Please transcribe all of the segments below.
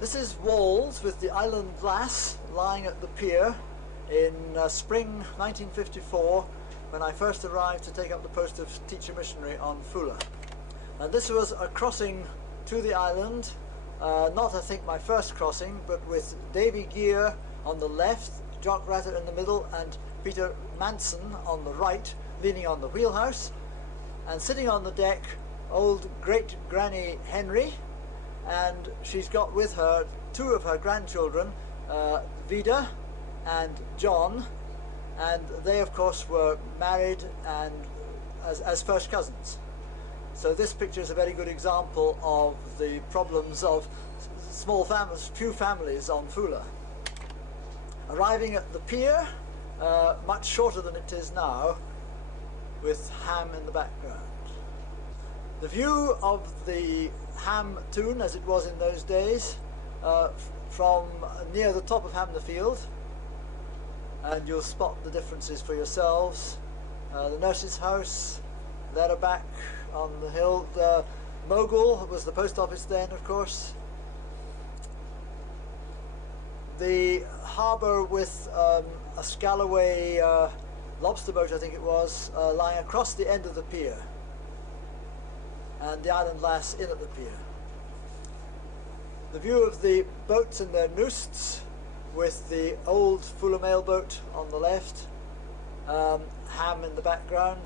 This is Walls with the Island Lass lying at the pier in spring 1954, when I first arrived to take up the post of teacher missionary on Foula. And this was a crossing to the island, not I think my first crossing, but with Davy Gear on the left, Jock Ratter in the middle, and Peter Manson on the right, leaning on the wheelhouse, and sitting on the deck, old great granny Henry, and she's got with her two of her grandchildren, Vida and John, and they of course were married and as first cousins. So this picture is a very good example of the problems of small families, few families on Foula. Arriving at the pier, much shorter than it is now, with Ham in the background. The view of the Ham Toon, as it was in those days, from near the top of Hammerfield, and you'll spot the differences for yourselves. The nurse's house, there back on the hill. The Mogul was the post office then, of course. The harbour with a Scalloway lobster boat, I think it was, lying across the end of the pier, and the Island Lass in at the pier. The view of the boats and their noosts, with the old Foula mail boat on the left, Ham in the background,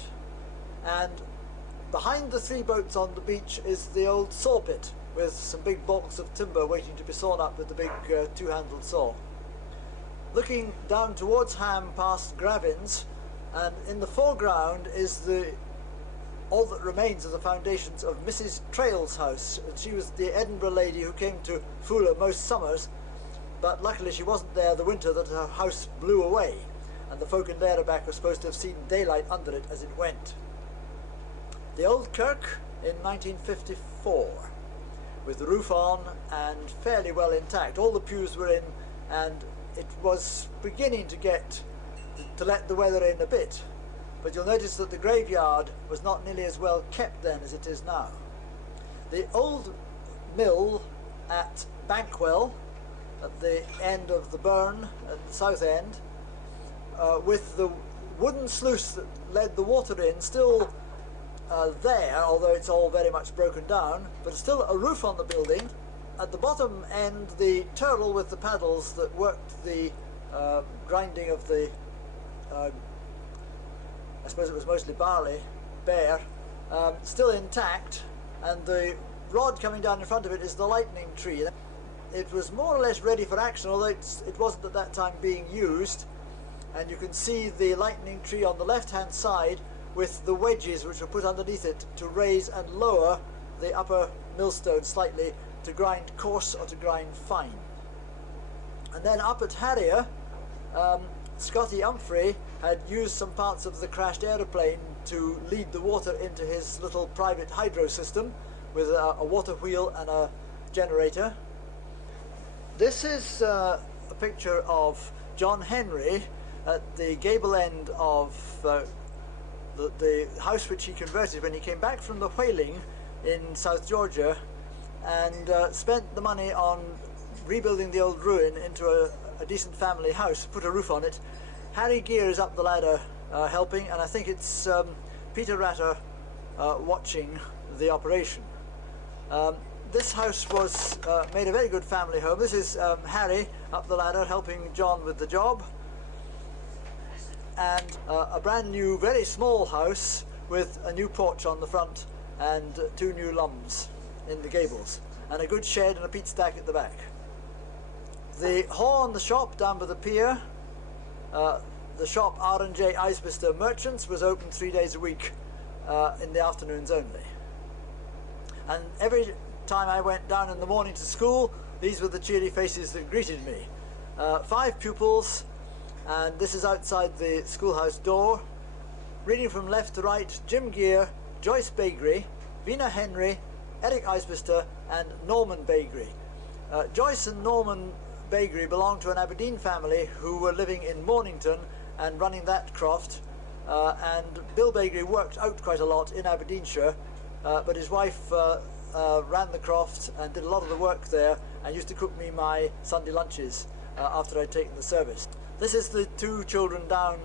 and behind the three boats on the beach is the old saw pit with some big balks of timber waiting to be sawn up with the big two-handled saw. Looking down towards Ham past Gravin's, and in the foreground is all that remains of the foundations of Mrs. Trail's house. And she was the Edinburgh lady who came to Foula most summers, but luckily she wasn't there the winter that her house blew away, and the folk in Lerback were supposed to have seen daylight under it as it went. The Old Kirk in 1954, with the roof on and fairly well intact. All the pews were in, and it was beginning to let the weather in a bit. But you'll notice that the graveyard was not nearly as well kept then as it is now. The old mill at Bankwell, at the end of the burn at the south end, with the wooden sluice that led the water in still there, although it's all very much broken down, but still a roof on the building. At the bottom end, the turtle with the paddles that worked the grinding of the I suppose it was mostly barley, bear, still intact, and the rod coming down in front of it is the lightning tree. It was more or less ready for action, although it wasn't at that time being used, and you can see the lightning tree on the left-hand side with the wedges which were put underneath it to raise and lower the upper millstone slightly to grind coarse or to grind fine. And then up at Harrier, Scotty Humphrey had used some parts of the crashed aeroplane to lead the water into his little private hydro system with a water wheel and a generator. This is a picture of John Henry at the gable end of the house which he converted when he came back from the whaling in South Georgia, and spent the money on rebuilding the old ruin into a decent family house, put a roof on it. Harry Gear is up the ladder helping, and I think it's Peter Ratter watching the operation. This house was made a very good family home. This is Harry up the ladder helping John with the job, and a brand new, very small house with a new porch on the front and two new lums in the gables, and a good shed and a peat stack at the back. The hall and the shop down by the pier, the shop R&J Icebester Merchants, was open 3 days a week in the afternoons only. And every time I went down in the morning to school, these were the cheery faces that greeted me. 5 pupils, and this is outside the schoolhouse door. Reading from left to right, Jim Gear, Joyce Bagry, Vina Henry, Eric Icebester, and Norman Bagry. Joyce and Norman Bagry belonged to an Aberdeen family who were living in Mornington and running that croft, and Bill Bagry worked out quite a lot in Aberdeenshire, but his wife ran the croft and did a lot of the work there, and used to cook me my Sunday lunches after I'd taken the service. This is the two children down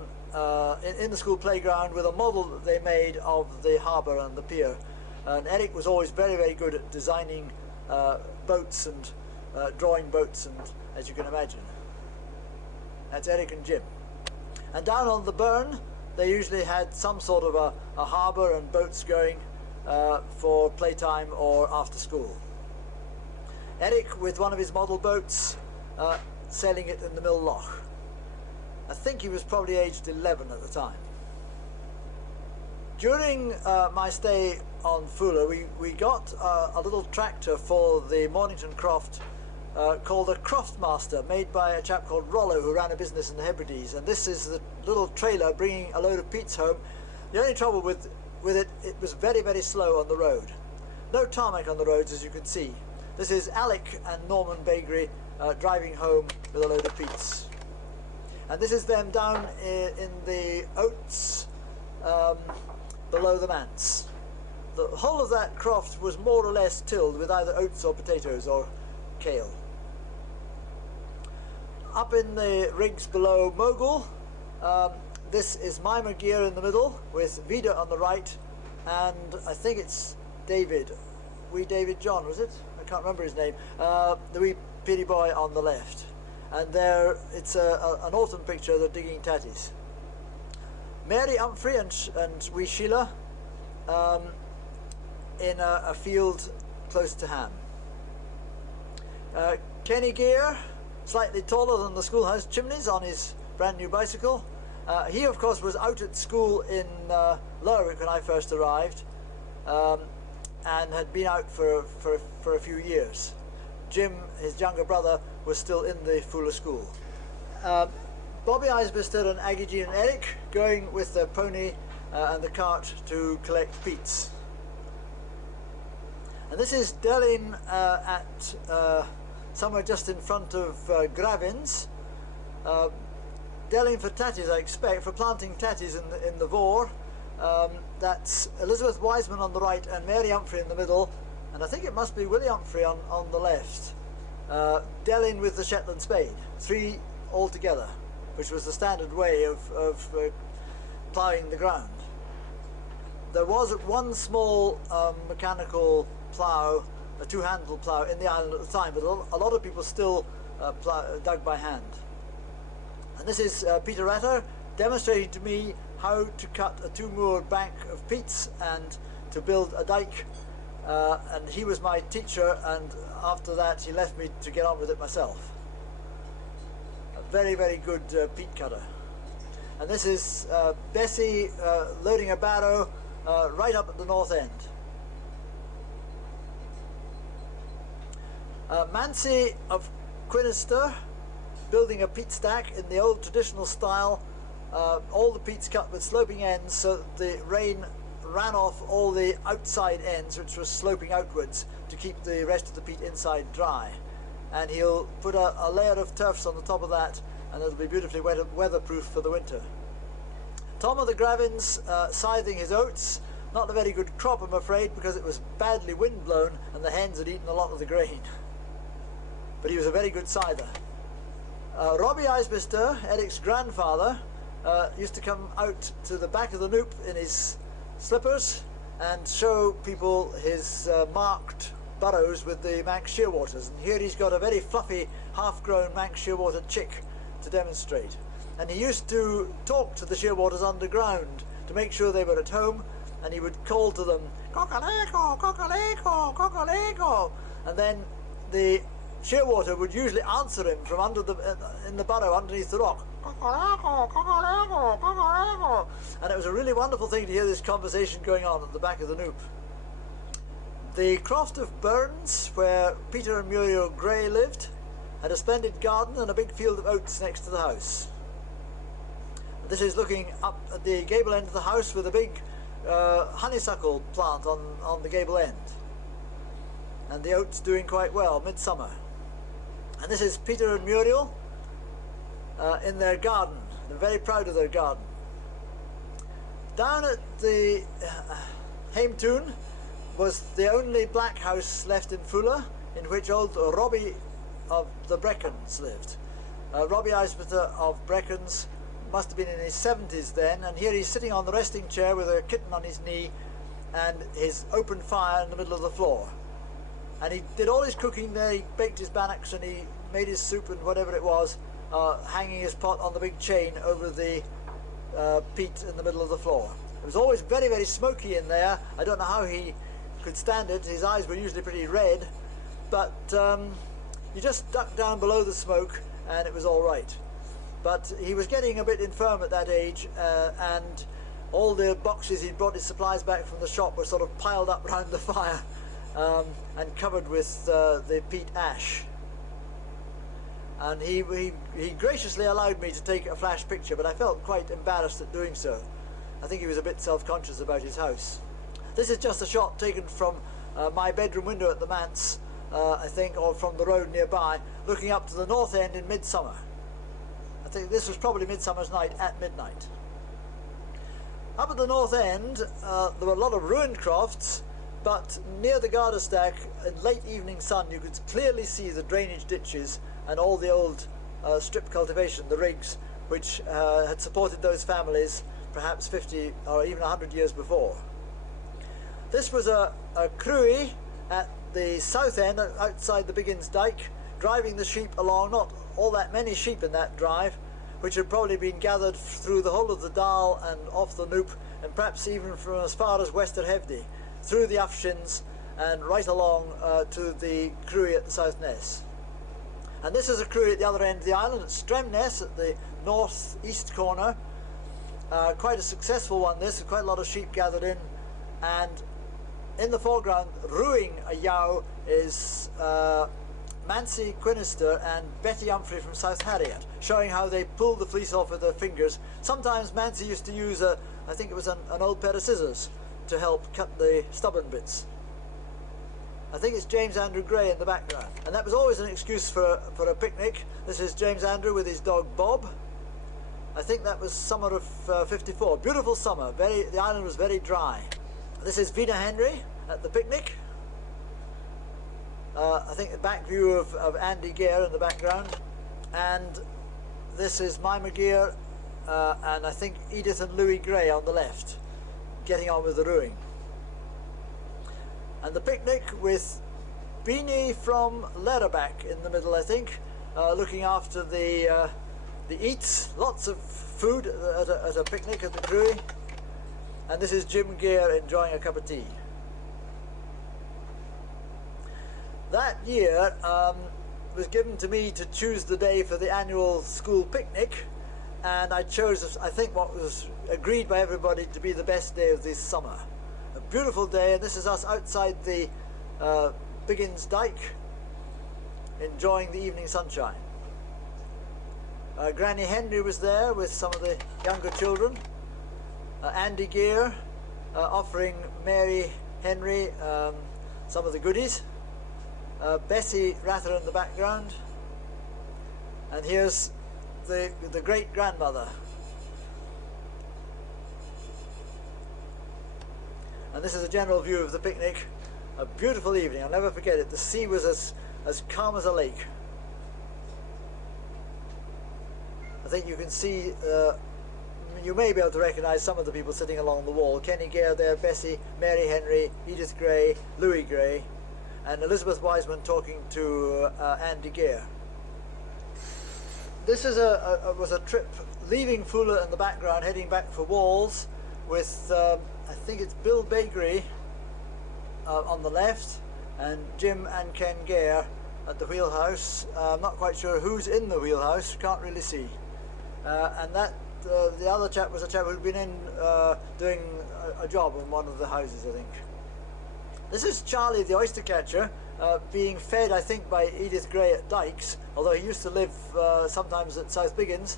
in the school playground with a model that they made of the harbour and the pier. And Eric was always very, very good at designing boats and drawing boats, and as you can imagine. That's Eric and Jim. And down on the burn, they usually had some sort of a harbour and boats going for playtime or after school. Eric with one of his model boats sailing it in the Mill Loch. I think he was probably aged 11 at the time. During my stay on Foula, we got a little tractor for the Mornington Croft called a Croftmaster, made by a chap called Rollo, who ran a business in the Hebrides. And this is the little trailer bringing a load of peats home. The only trouble with it, it was very, very slow on the road. No tarmac on the roads, as you can see. This is Alec and Norman Bagri driving home with a load of peats. And this is them down in the oats below the manse. The whole of that croft was more or less tilled with either oats or potatoes or kale. Up in the rigs below Mogul, this is Mylne gear in the middle with Vida on the right, and I think it's David, wee David John, was it? I can't remember his name. The wee pitty boy on the left. And there, it's an autumn picture, they're digging tatties. Mary Humphrey and wee Sheila in a field close to Ham. Kenny Gear, slightly taller than the schoolhouse chimneys on his brand new bicycle. He of course was out at school in Lerwick when I first arrived, and had been out for a few years. Jim, his younger brother, was still in the Foula school. Bobby Eisbister and Aggie Jean and Eric going with their pony and the cart to collect peats. And this is Delin at somewhere just in front of Gravins. Delin for tatties, I expect, for planting tatties in the Vore. That's Elizabeth Wiseman on the right and Mary Humphrey in the middle, and I think it must be Willie Humphrey on the left. Delin with the Shetland spade, 3 altogether, which was the standard way of ploughing the ground. There was one small mechanical plough, a 2-handle plough in the island at the time, but a lot of people still dug by hand. And this is Peter Ratter demonstrating to me how to cut a 2-moored bank of peats and to build a dike, and he was my teacher, and after that he left me to get on with it myself. A very, very good peat cutter. And this is Bessie loading a barrow right up at the north end. Mancy of Quinister building a peat stack in the old traditional style, all the peats cut with sloping ends so that the rain ran off all the outside ends, which was sloping outwards, to keep the rest of the peat inside dry. And he'll put a layer of turfs on the top of that, and it'll be beautifully weatherproof for the winter. Tom of the Gravins scything his oats. Not a very good crop, I'm afraid, because it was badly windblown and the hens had eaten a lot of the grain. But he was a very good scyther. Robbie Eisbister, Eric's grandfather, used to come out to the back of the Noop in his slippers and show people his marked burrows with the Manx shearwaters. And here he's got a very fluffy, half-grown Manx shearwater chick to demonstrate. And he used to talk to the shearwaters underground to make sure they were at home, and he would call to them, "Cock-a-leco, cock-a-leco, cock-a-leco," and then the shearwater would usually answer him from under in the burrow underneath the rock. "Cock-a-leco, cock-a-leco, cock-a-leco." And it was a really wonderful thing to hear this conversation going on at the back of the Noop. The Croft of Burns, where Peter and Muriel Gray lived, had a splendid garden and a big field of oats next to the house. This is looking up at the gable end of the house with a big honeysuckle plant on the gable end. And the oats doing quite well, midsummer. And this is Peter and Muriel in their garden. They're very proud of their garden. Down at the Haimtoon was the only black house left in Foula, in which old Robbie of the Breckons lived. Robbie Eisbetter of Breckons must have been in his 70s then, and here he's sitting on the resting chair with a kitten on his knee and his open fire in the middle of the floor. And he did all his cooking there. He baked his bannocks and he made his soup and whatever it was, hanging his pot on the big chain over the peat in the middle of the floor. It was always very, very smoky in there. I don't know how he could stand it. His eyes were usually pretty red, but you just ducked down below the smoke and it was all right. But he was getting a bit infirm at that age, and all the boxes he'd brought his supplies back from the shop were sort of piled up round the fire and covered with the peat ash. And he graciously allowed me to take a flash picture, but I felt quite embarrassed at doing so. I think he was a bit self-conscious about his house. This is just a shot taken from my bedroom window at the manse, I think, or from the road nearby, looking up to the north end in midsummer. I think this was probably Midsummer's Night at midnight. Up at the north end, there were a lot of ruined crofts, but near the garter stack, in late evening sun, you could clearly see the drainage ditches and all the old strip cultivation, the rigs, which had supported those families perhaps 50 or even 100 years before. This was a crewy at the south end, outside the Biggins Dyke, driving the sheep along. Not all that many sheep in that drive, which had probably been gathered through the whole of the Dal and off the Noop, and perhaps even from as far as Wester Hevdy, through the Ufshins and right along to the crewy at the South Ness. And this is a crewy at the other end of the island, at Stremness, at the north-east corner. Quite a successful one, this, with quite a lot of sheep gathered in. And in the foreground, ruing a yow, is Mancy Quinister and Betty Humphrey from South Harriet, showing how they pulled the fleece off with their fingers. Sometimes Mancy used to use I think it was an old pair of scissors to help cut the stubborn bits. I think it's James Andrew Gray in the background, and that was always an excuse for a picnic. This is James Andrew with his dog Bob. I think that was summer of 54. Beautiful summer. The island was very dry. This is Vina Henry at the picnic. I think the back view of Andy Gare in the background, and this is Mylne Gear and I think Edith and Louis Gray on the left, getting on with the ruing. And the picnic with Beanie from Lerraback in the middle, I think, looking after the eats. Lots of food at a picnic at the crewy. And this is Jim Gere enjoying a cup of tea. That year was given to me to choose the day for the annual school picnic, and I chose, I think, what was agreed by everybody to be the best day of this summer. A beautiful day, and this is us outside the Biggins Dyke, enjoying the evening sunshine. Granny Henry was there with some of the younger children. Andy Gere offering Mary Henry some of the goodies. Bessie Rather in the background, and here's the great grandmother. And this is a general view of the picnic. A beautiful evening, I'll never forget it. The sea was as calm as a lake. I think you can see, you may be able to recognise some of the people sitting along the wall. Kenny Gare there, Bessie, Mary Henry, Edith Gray, Louis Gray, and Elizabeth Wiseman talking to Andy Gare. This is was a trip leaving Foula in the background, heading back for Walls, with I think it's Bill Bakery on the left, and Jim and Ken Gare at the wheelhouse. I'm not quite sure who's in the wheelhouse, can't really see. And that the other chap was a chap who'd been in doing a job in one of the houses, I think. This is Charlie the oyster catcher, being fed, I think, by Edith Gray at Dykes, although he used to live sometimes at South Biggins,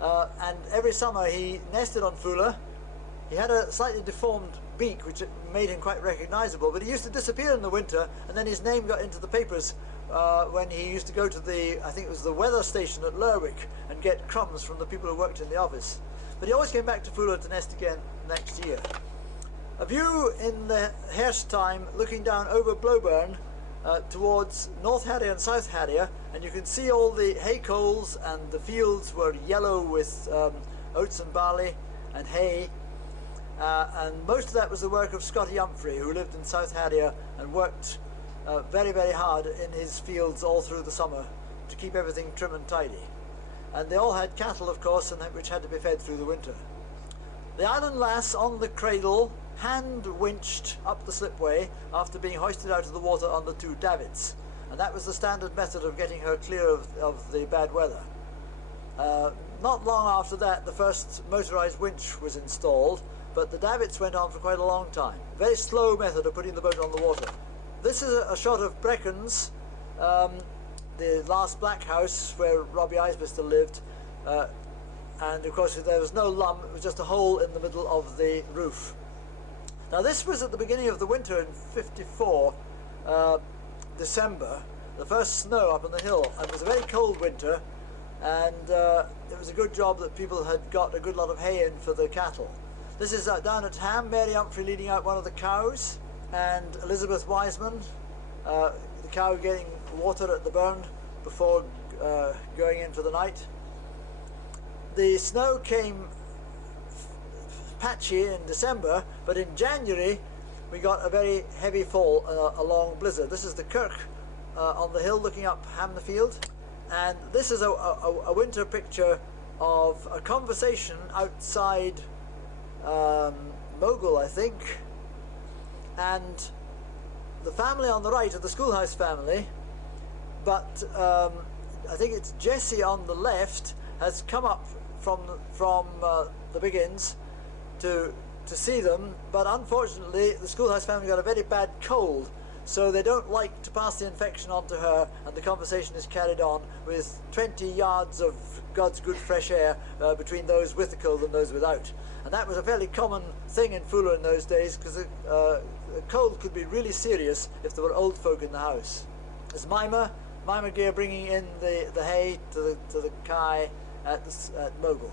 and every summer he nested on Foula. He had a slightly deformed beak, which made him quite recognisable, but he used to disappear in the winter, and then his name got into the papers when he used to go to I think it was the weather station at Lerwick, and get crumbs from the people who worked in the office. But he always came back to Foula to nest again next year. A view in the Herst time, looking down over Blowburn, towards North Harrier and South Harrier, and you can see all the hay coals, and the fields were yellow with oats and barley and hay, and most of that was the work of Scotty Humphrey, who lived in South Harrier and worked very, very hard in his fields all through the summer to keep everything trim and tidy. And they all had cattle, of course, and which had to be fed through the winter. The island lass on the cradle hand-winched up the slipway after being hoisted out of the water on the 2 davits, and that was the standard method of getting her clear of the bad weather. Not long after that, the first motorised winch was installed, but the davits went on for quite a long time. Very slow method of putting the boat on the water. This is a shot of Brecken's, the last black house where Robbie Eisbister lived, and of course there was no lum, it was just a hole in the middle of the roof. Now this was at the beginning of the winter in '54, December, the first snow up on the hill, and it was a very cold winter, and it was a good job that people had got a good lot of hay in for the cattle. This is down at Ham, Mary Humphrey leading out one of the cows, and Elizabeth Wiseman, the cow getting water at the burn before going in for the night. The snow came patchy in December, but in January we got a very heavy fall, a long blizzard. This is the Kirk on the hill looking up Ham the Field, and this is a winter picture of a conversation outside Mogul, I think, and the family on the right are the schoolhouse family, but I think it's Jessie on the left has come up from the Biggins to see them, but unfortunately the schoolhouse family got a very bad cold, so they don't like to pass the infection on to her, and the conversation is carried on with 20 yards of God's good fresh air between those with the cold and those without. And that was a fairly common thing in Foula in those days, because a cold could be really serious if there were old folk in the house. There's Mylne Gear bringing in the hay to the Kai at Mogul.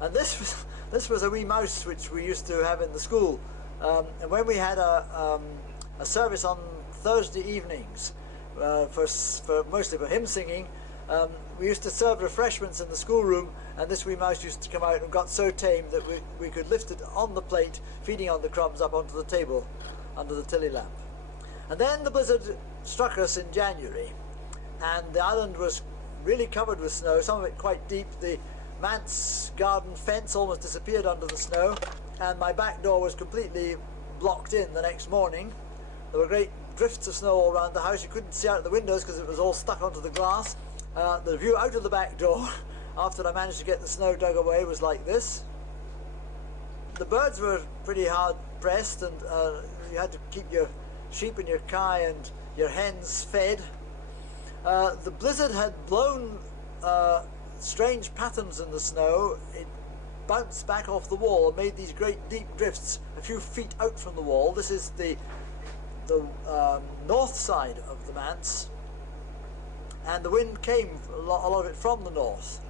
And this was a wee mouse which we used to have in the school, and when we had a service on Thursday evenings for mostly for hymn singing, we used to serve refreshments in the schoolroom, and this wee mouse used to come out and got so tame that we could lift it on the plate, feeding on the crumbs up onto the table under the tilly lamp. And then the blizzard struck us in January, and the island was really covered with snow, some of it quite deep. The manse garden fence almost disappeared under the snow, and my back door was completely blocked in the next morning. There were great drifts of snow all around the house. You couldn't see out the windows because it was all stuck onto the glass. The view out of the back door, after I managed to get the snow dug away, was like this. The birds were pretty hard pressed, and you had to keep your sheep and your kye and your hens fed. The blizzard had blown strange patterns in the snow. It bounced back off the wall and made these great deep drifts a few feet out from the wall. This is the north side of the manse, and the wind came a lot of it from the north.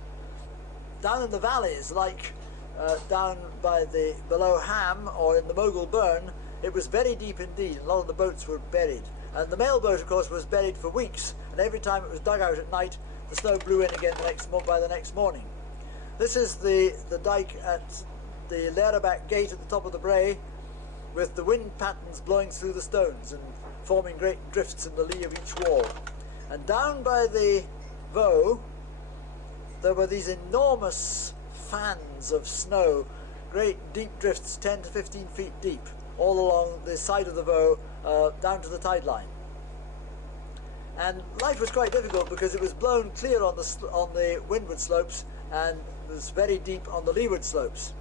Down in the valleys, like down by below Ham or in the Mogul Burn, it was very deep indeed. A lot of the boats were buried, and the mail boat, of course, was buried for weeks, and every time it was dug out at night, the snow blew in again by the next morning. This is the dike at the Lerabach gate at the top of the brae, with the wind patterns blowing through the stones and forming great drifts in the lee of each wall. And down by the Voe, there were these enormous fans of snow, great deep drifts, 10 to 15 feet deep, all along the side of the Voe, down to the tide line. And life was quite difficult because it was blown clear on the windward slopes, and it was very deep on the leeward slopes.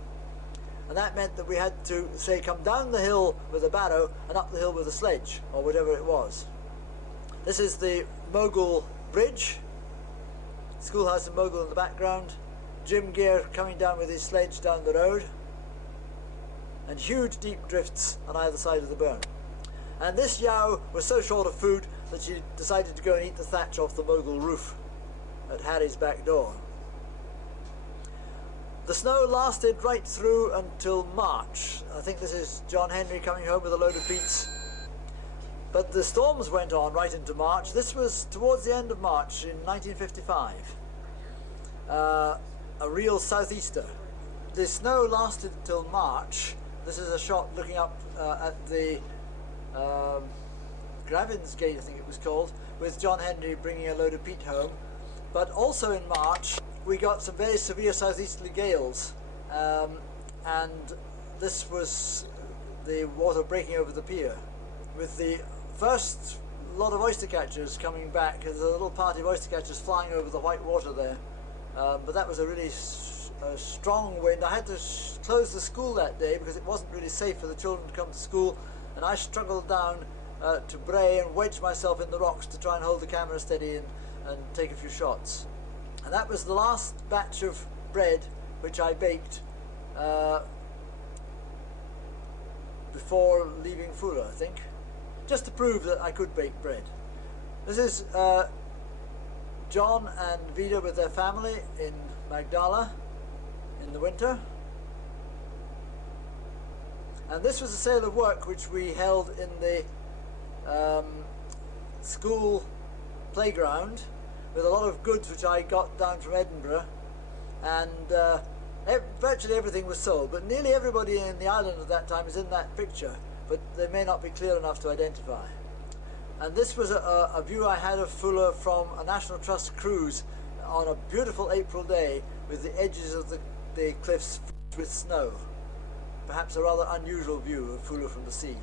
And that meant that we had to, say, come down the hill with a barrow and up the hill with a sledge, or whatever it was. This is the Mogul Bridge, schoolhouse in Mogul in the background, Jim Gear coming down with his sledge down the road, and huge deep drifts on either side of the burn. And this yow was so short of food that she decided to go and eat the thatch off the Mogul roof at Harry's back door. The snow lasted right through until March. I think this is John Henry coming home with a load of peats. But the storms went on right into March. This was towards the end of March in 1955. A real southeaster. The snow lasted till March. This is a shot looking up at the Gravin's Gate, I think it was called, with John Henry bringing a load of peat home. But also in March we got some very severe southeasterly gales, and this was the water breaking over the pier, with the first lot of oyster catchers coming back. There's a little party of oyster catchers flying over the white water there, but that was a really strong wind. I had to close the school that day because it wasn't really safe for the children to come to school, and I struggled down to Bray and wedged myself in the rocks to try and hold the camera steady and take a few shots. And that was the last batch of bread which I baked before leaving Foula, I think, just to prove that I could bake bread. This is John and Vida with their family in Magdala in the winter. And this was a sale of work which we held in the school playground with a lot of goods which I got down from Edinburgh, and virtually everything was sold, but nearly everybody in the island at that time is in that picture, but they may not be clear enough to identify. And this was a view I had of Foula from a National Trust cruise on a beautiful April day with the edges of the cliffs with snow. Perhaps a rather unusual view of Foula from the sea.